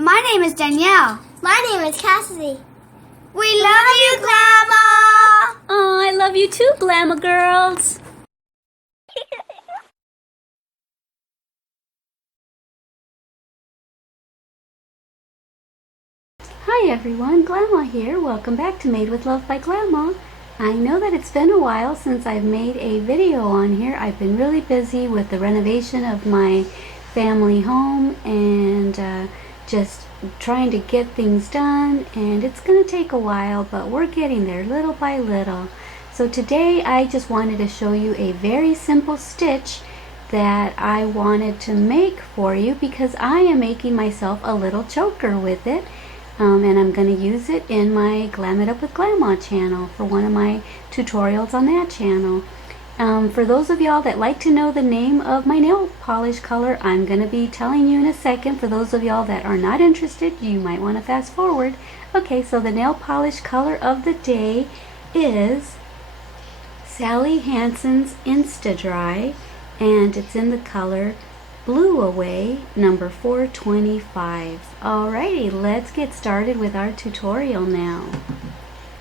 My name is Danielle. My name is Cassidy. We love you, Glama! Oh, I love you too, Glama girls. Hi everyone, Glama here. Welcome back to Made with Love by Glama. I know that it's been a while since I've made a video on here. I've been really busy with the renovation of my family home and just trying to get things done, and it's going to take a while, but we're getting there little by little. So today I just wanted to show you a very simple stitch that I wanted to make for you because I am making myself a little choker with it. And I'm going to use it in my Glam It Up with Glama channel for one of my tutorials on that channel. For those of y'all that like to know the name of my nail polish color, I'm going to be telling you in a second. For those of y'all that are not interested, you might want to fast forward. Okay, so the nail polish color of the day is Sally Hansen's Insta-Dry, and it's in the color Blue Away, number 425. Alrighty, let's get started with our tutorial now.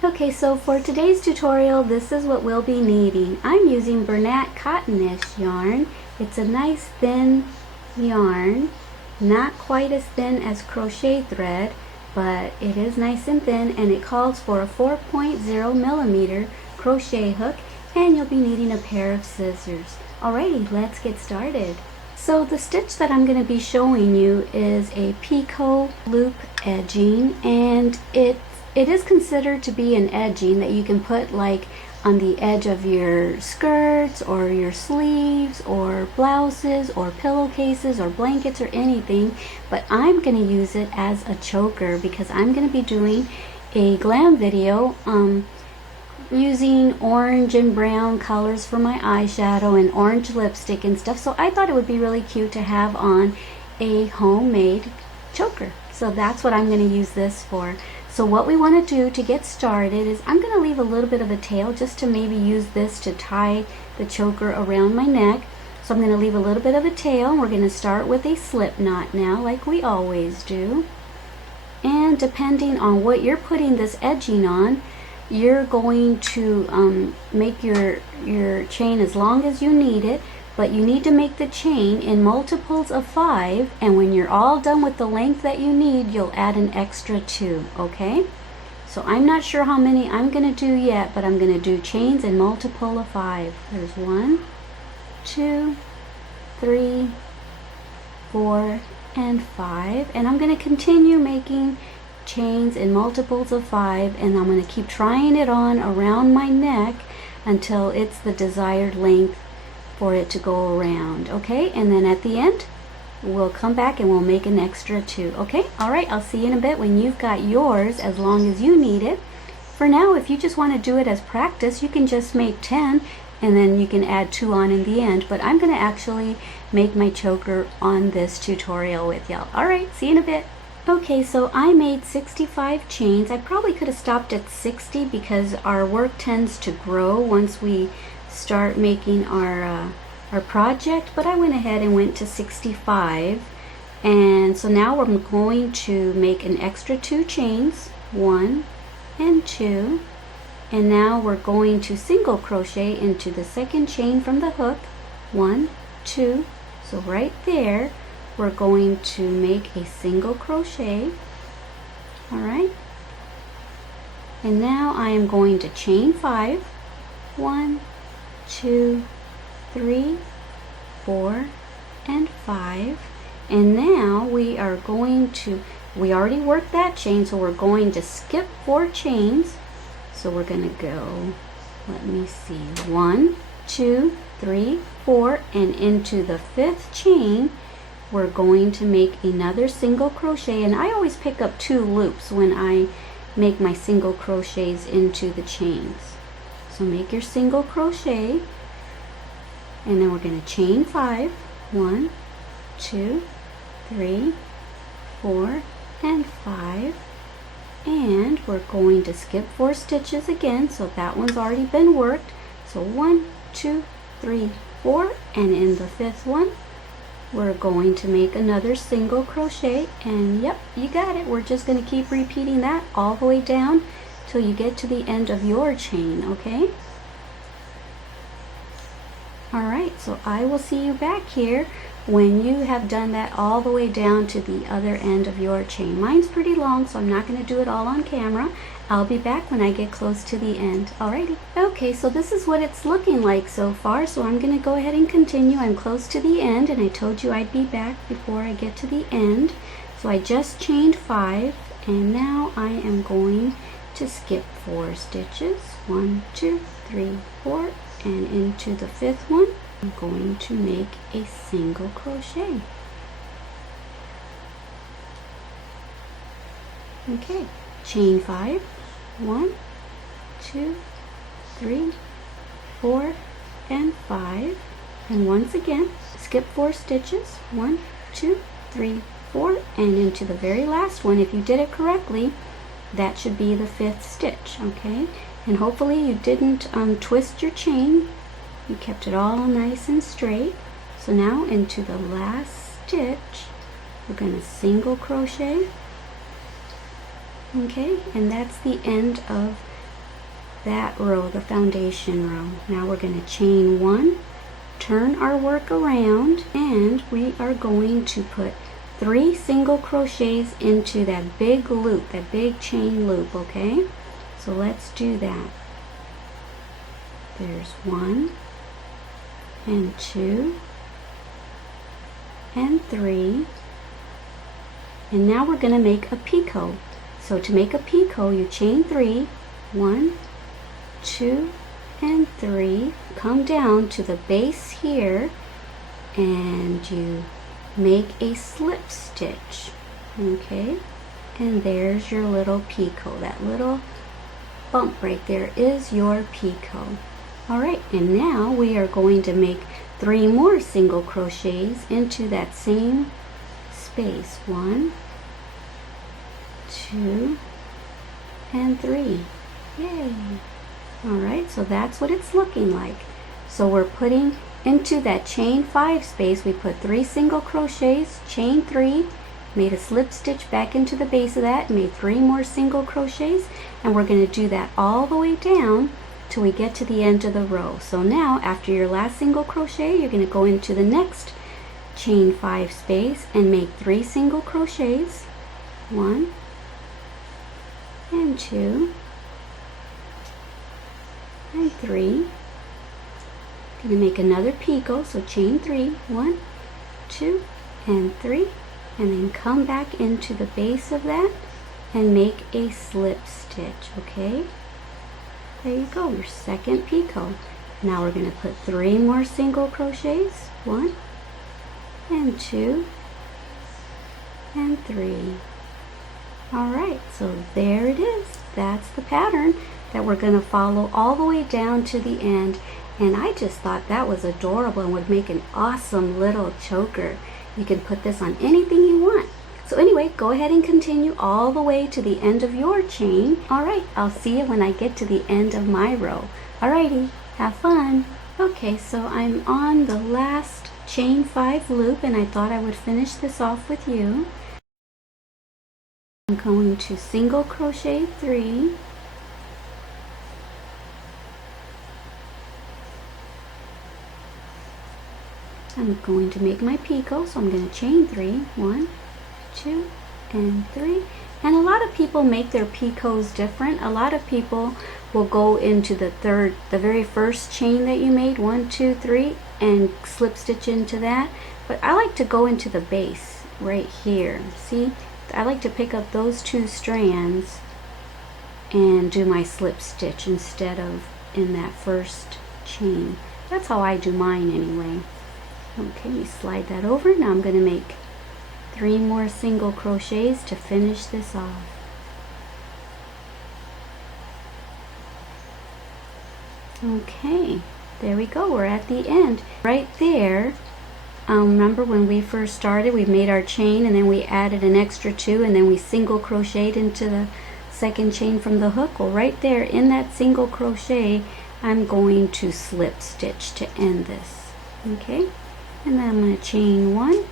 Okay, so for today's tutorial, this is what we'll be needing. I'm using Bernat Cottonish yarn. It's a nice thin yarn, not quite as thin as crochet thread, but it is nice and thin, and it calls for a 4.0 millimeter crochet hook, and you'll be needing a pair of scissors. Alrighty, let's get started. So the stitch that I'm going to be showing you is a Picot loop edging, and it is considered to be an edging that you can put like on the edge of your skirts or your sleeves or blouses or pillowcases or blankets or anything, but I'm going to use it as a choker because I'm going to be doing a glam video using orange and brown colors for my eyeshadow and orange lipstick and stuff, so I thought it would be really cute to have on a homemade choker. So that's what I'm going to use this for. So what we want to do to get started is I'm going to leave a little bit of a tail just to maybe use this to tie the choker around my neck. So I'm going to leave a little bit of a tail, and we're going to start with a slip knot now like we always do. And depending on what you're putting this edging on, you're going to make your chain as long as you need it, but you need to make the chain in multiples of 5, and when you're all done with the length that you need, you'll add an extra 2, okay? So I'm not sure how many I'm going to do yet, but I'm going to do chains in multiple of 5. There's 1, 2, 3, 4, and 5, and I'm going to continue making chains in multiples of 5, and I'm going to keep trying it on around my neck until it's the desired length for it to go around, okay? And then at the end we'll come back and we'll make an extra 2, okay? Alright, I'll see you in a bit when you've got yours as long as you need it. For now, if you just want to do it as practice, you can just make 10 and then you can add 2 on in the end, but I'm going to actually make my choker on this tutorial with y'all. Alright, see you in a bit. Okay, so I made 65 chains. I probably could have stopped at 60 because our work tends to grow once we start making our project, but I went ahead and went to 65. And so now we're going to make an extra 2 chains, 1 and 2, and now we're going to single crochet into the second chain from the hook, 1, 2, so right there we're going to make a single crochet. Alright, and now I am going to chain 5, 1, 2, 3, 4, and 5, and now we are going to, we already worked that chain, so we're going to skip 4 chains. So we're going to go, let me see, 1, 2, 3, 4, and into the 5th chain we're going to make another single crochet, and I always pick up 2 loops when I make my single crochets into the chains. So make your single crochet, and then we're going to chain 5, 1, 2, 3, 4, and 5, and we're going to skip 4 stitches again, so that one's already been worked. So 1, 2, 3, 4, and in the 5th one we're going to make another single crochet, and yep, you got it. We're just going to keep repeating that all the way down till you get to the end of your chain, okay? Alright, so I will see you back here when you have done that all the way down to the other end of your chain. Mine's pretty long, so I'm not going to do it all on camera. I'll be back when I get close to the end. Alrighty. Okay, so this is what it's looking like so far, so I'm going to go ahead and continue. I'm close to the end, and I told you I'd be back before I get to the end. So I just chained 5, and now I am going to skip 4 stitches. 1, 2, 3, 4, and into the 5th one, I'm going to make a single crochet. Okay, chain 5. 1, 2, 3, 4, and 5, and once again skip 4 stitches. 1, 2, 3, 4, and into the very last one. If you did it correctly, that should be the 5th stitch, okay? And hopefully you didn't twist your chain. You kept it all nice and straight. So now into the last stitch, we're going to single crochet. Okay, and that's the end of that row, the foundation row. Now we're going to chain 1, turn our work around, and we are going to put 3 single crochets into that big loop, that big chain loop, okay? So let's do that. There's 1, and 2, and 3, and now we're going to make a picot. So to make a picot, you chain 3, 1, 2, and 3, come down to the base here, and you make a slip stitch, okay? And there's your little picot. That little bump right there is your picot. Alright, and now we are going to make 3 more single crochets into that same space. 1, 2, and 3. Yay! Alright, so that's what it's looking like. So we're putting into that chain 5 space, we put 3 single crochets, chain 3, made a slip stitch back into the base of that, made 3 more single crochets, and we're going to do that all the way down till we get to the end of the row. So now after your last single crochet, you're going to go into the next chain 5 space and make 3 single crochets. 1, and 2, and 3. Going to make another picot, so chain 3, 1, 2, and 3, and then come back into the base of that and make a slip stitch, okay? There you go, your second picot. Now we're going to put 3 more single crochets, 1, and 2, and 3. Alright, so there it is. That's the pattern that we're going to follow all the way down to the end. And I just thought that was adorable and would make an awesome little choker. You can put this on anything you want. So anyway, go ahead and continue all the way to the end of your chain. Alright, I'll see you when I get to the end of my row. Alrighty, have fun. Okay, so I'm on the last chain 5 loop, and I thought I would finish this off with you. I'm going to single crochet 3, I'm going to make my picot, so I'm going to chain 3, 1, 2, and 3. And a lot of people make their picots different. A lot of people will go into the very first chain that you made, 1, 2, 3, and slip stitch into that. But I like to go into the base right here. See? I like to pick up those 2 strands and do my slip stitch instead of in that first chain. That's how I do mine anyway. Okay, slide that over. Now I'm going to make 3 more single crochets to finish this off. Okay, there we go. We're at the end. Right there, remember when we first started, we made our chain and then we added an extra 2 and then we single crocheted into the second chain from the hook. Well, right there in that single crochet, I'm going to slip stitch to end this. Okay, And then I'm going to chain 1,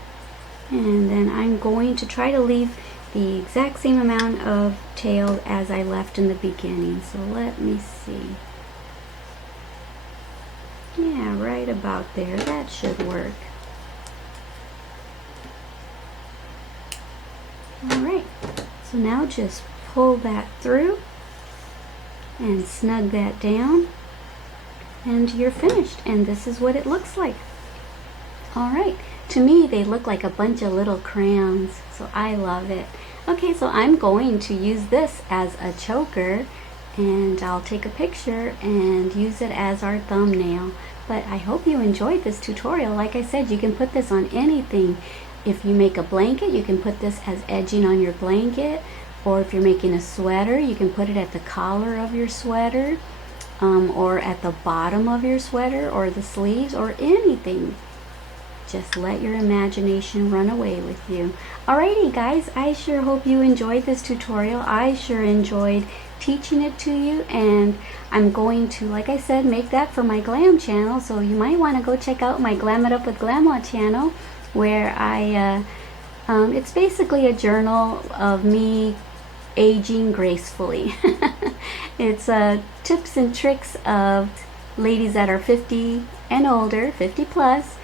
and then I'm going to try to leave the exact same amount of tail as I left in the beginning. So let me see. Yeah, right about there. That should work. Alright, so now just pull that through and snug that down, and you're finished. And this is what it looks like. Alright, to me they look like a bunch of little crayons, so I love it. Okay, so I'm going to use this as a choker, and I'll take a picture and use it as our thumbnail. But I hope you enjoyed this tutorial. Like I said, you can put this on anything. If you make a blanket, you can put this as edging on your blanket, or if you're making a sweater, you can put it at the collar of your sweater, or at the bottom of your sweater, or the sleeves, or anything. Just let your imagination run away with you. Alrighty guys, I sure hope you enjoyed this tutorial. I sure enjoyed teaching it to you, and I'm going to, like I said, make that for my glam channel, so you might want to go check out my Glam It Up with Glama channel, where it's basically a journal of me aging gracefully. It's tips and tricks of ladies that are 50 and older, 50 plus,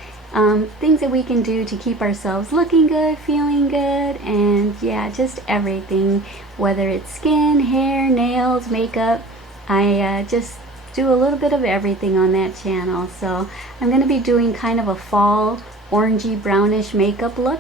things that we can do to keep ourselves looking good, feeling good, and yeah, just everything, whether it's skin, hair, nails, makeup. I just do a little bit of everything on that channel. So I'm going to be doing kind of a fall orangey brownish makeup look,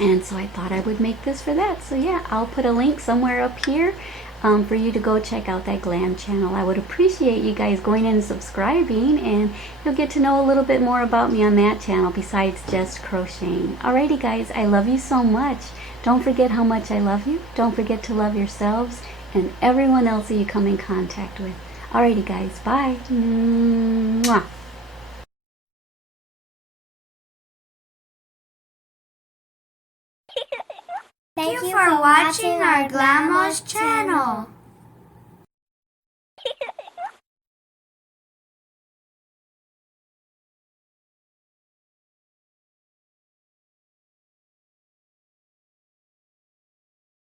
and so I thought I would make this for that. So yeah, I'll put a link somewhere up here for you to go check out that glam channel. I would appreciate you guys going in and subscribing, and you'll get to know a little bit more about me on that channel besides just crocheting. Alrighty guys, I love you so much. Don't forget how much I love you. Don't forget to love yourselves and everyone else that you come in contact with. Alrighty guys, bye. Mwah. Thank you for watching our Glamos channel.